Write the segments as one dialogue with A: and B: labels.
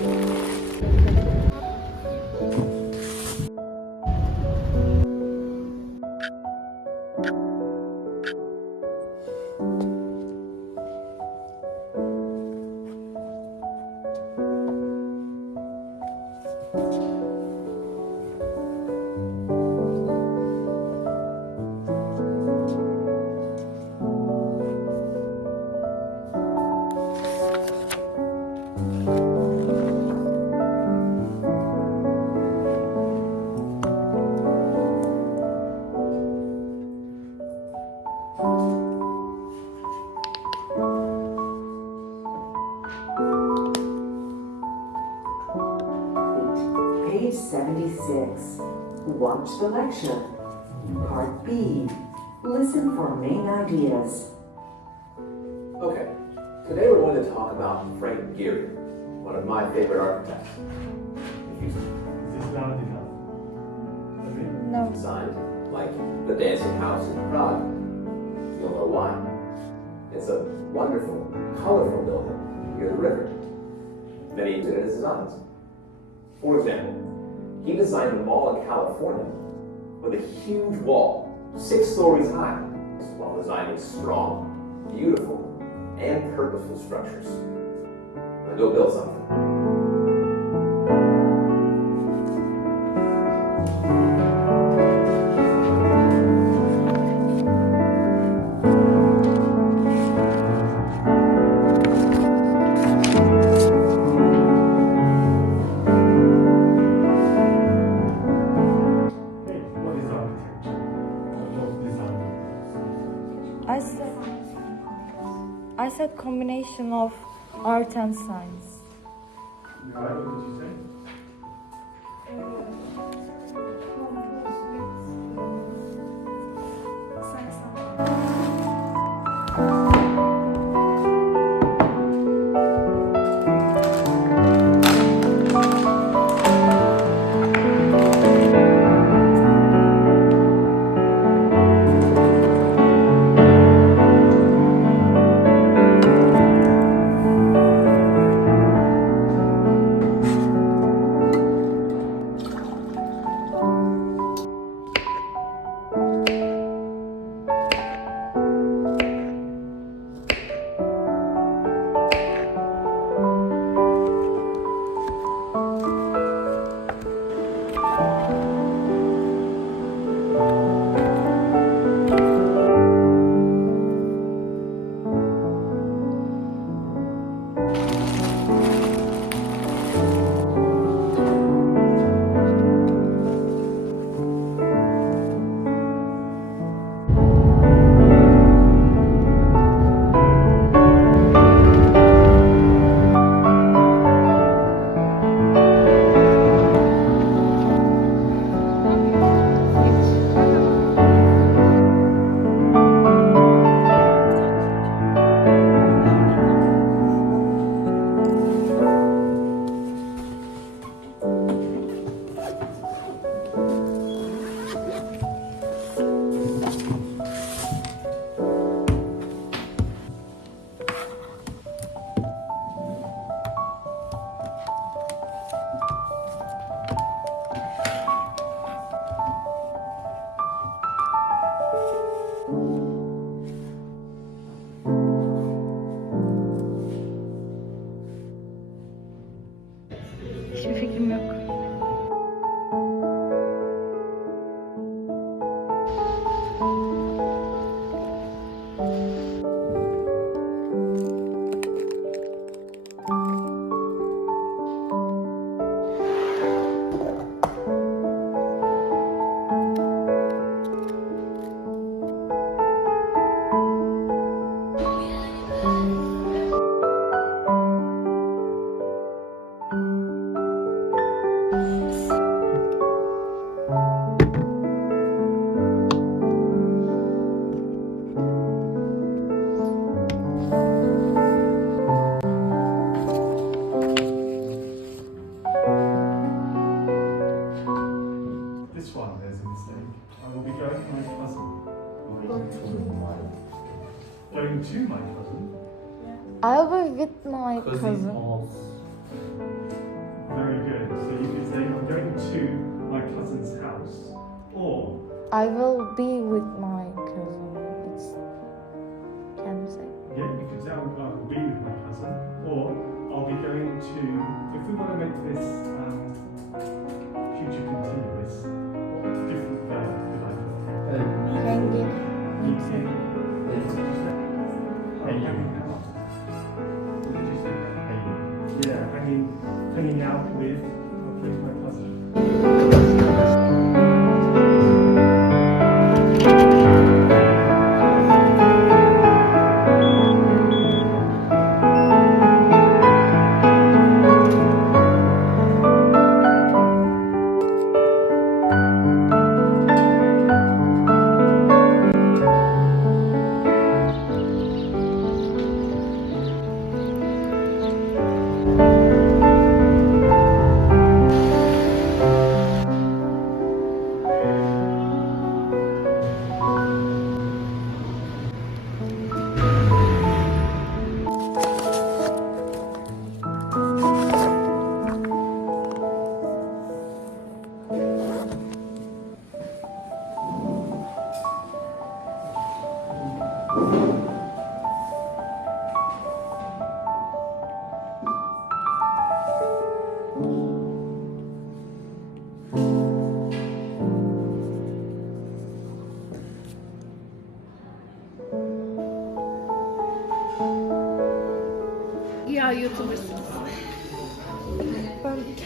A: you. 76. Watch the lecture. Part B. Listen for main ideas.
B: Okay, today we're going to talk about Frank Gehry, one of my favorite architects. If you
C: Is this loud enough? Okay.
D: No.
B: designed, like the Dancing House in Prague, you'll know why. It's a wonderful, colorful building near the river. Many did it as designs. For example, he designed a mall in California with a huge wall, six stories high, while designing strong, beautiful, and purposeful structures. Now go build something.
D: I said I said combination of art and science. Hiçbir fikrim yok.
C: Going to my cousin? I'll be with my cousin. Oz. Very good. So
D: you could say I'm going to my
E: cousin's
D: house,
E: or
D: I will be with my cousin. It's can you say?
C: yeah, you could say I'm be with my cousin, or I'll be going to. If we want to make this um, future continuous, what different verb could I put? Hangi. Meeting. Meeting. Yeah, I mean, coming out with a
E: place like Pleasant.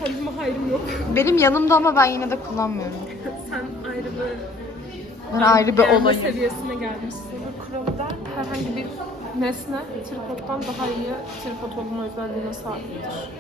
E: Kendime hayrım yok.
D: Benim yanımda ama ben yine de kullanmıyorum.
E: Sen ayrı bir
D: Ben ayrı bir
E: beğenme
D: olayım.
E: seviyesine gelmişsin. Bu kuralda herhangi bir nesne tripoddan daha iyi tripod olma özelliğine sahiptir.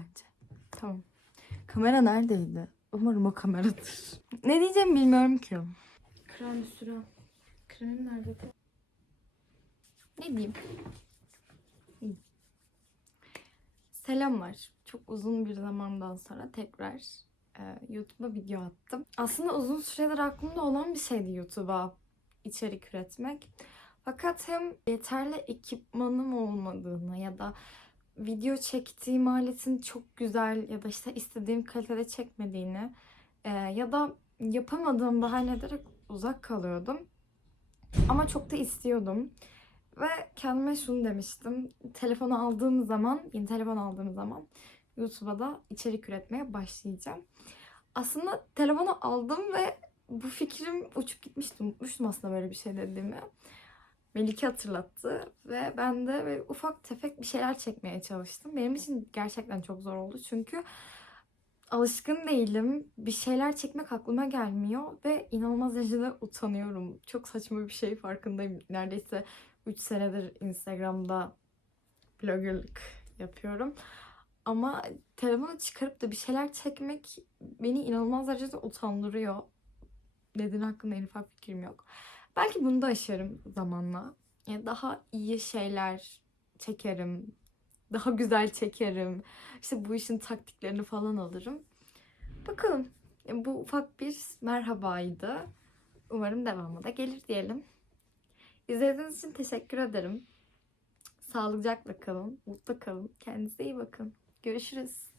D: Bence. Tamam. Kamera neredeydi? Umarım o kameradır. Ne diyeceğimi bilmiyorum ki. Krem sürem. Kremim nerede? Ne diyeyim? İyi. Selamlar. Çok uzun bir zamandan sonra tekrar e, YouTube'a video attım. Aslında uzun süredir aklımda olan bir şeydi YouTube'a içerik üretmek. Fakat hem yeterli ekipmanım olmadığını ya da video çektiğim aletin çok güzel ya da işte istediğim kalitede çekmediğini e, ya da yapamadığım bahane ederek uzak kalıyordum. Ama çok da istiyordum. Ve kendime şunu demiştim. Telefonu aldığım zaman, yeni telefon aldığım zaman YouTube'a da içerik üretmeye başlayacağım. Aslında telefonu aldım ve bu fikrim uçup gitmişti. Unutmuştum aslında böyle bir şey dediğimi. Melike hatırlattı ve ben de böyle ufak tefek bir şeyler çekmeye çalıştım. Benim için gerçekten çok zor oldu çünkü alışkın değilim. Bir şeyler çekmek aklıma gelmiyor ve inanılmaz derecede utanıyorum. Çok saçma bir şey farkındayım. Neredeyse 3 senedir Instagram'da bloggerlık yapıyorum. Ama telefonu çıkarıp da bir şeyler çekmek beni inanılmaz derecede utandırıyor. Dediğin hakkında en ufak fikrim yok. Belki bunu da aşarım zamanla. Yani daha iyi şeyler çekerim. Daha güzel çekerim. İşte bu işin taktiklerini falan alırım. Bakalım. Yani bu ufak bir merhabaydı. Umarım devamı da gelir diyelim. İzlediğiniz için teşekkür ederim. Sağlıcakla kalın, mutlu kalın. Kendinize iyi bakın. Görüşürüz.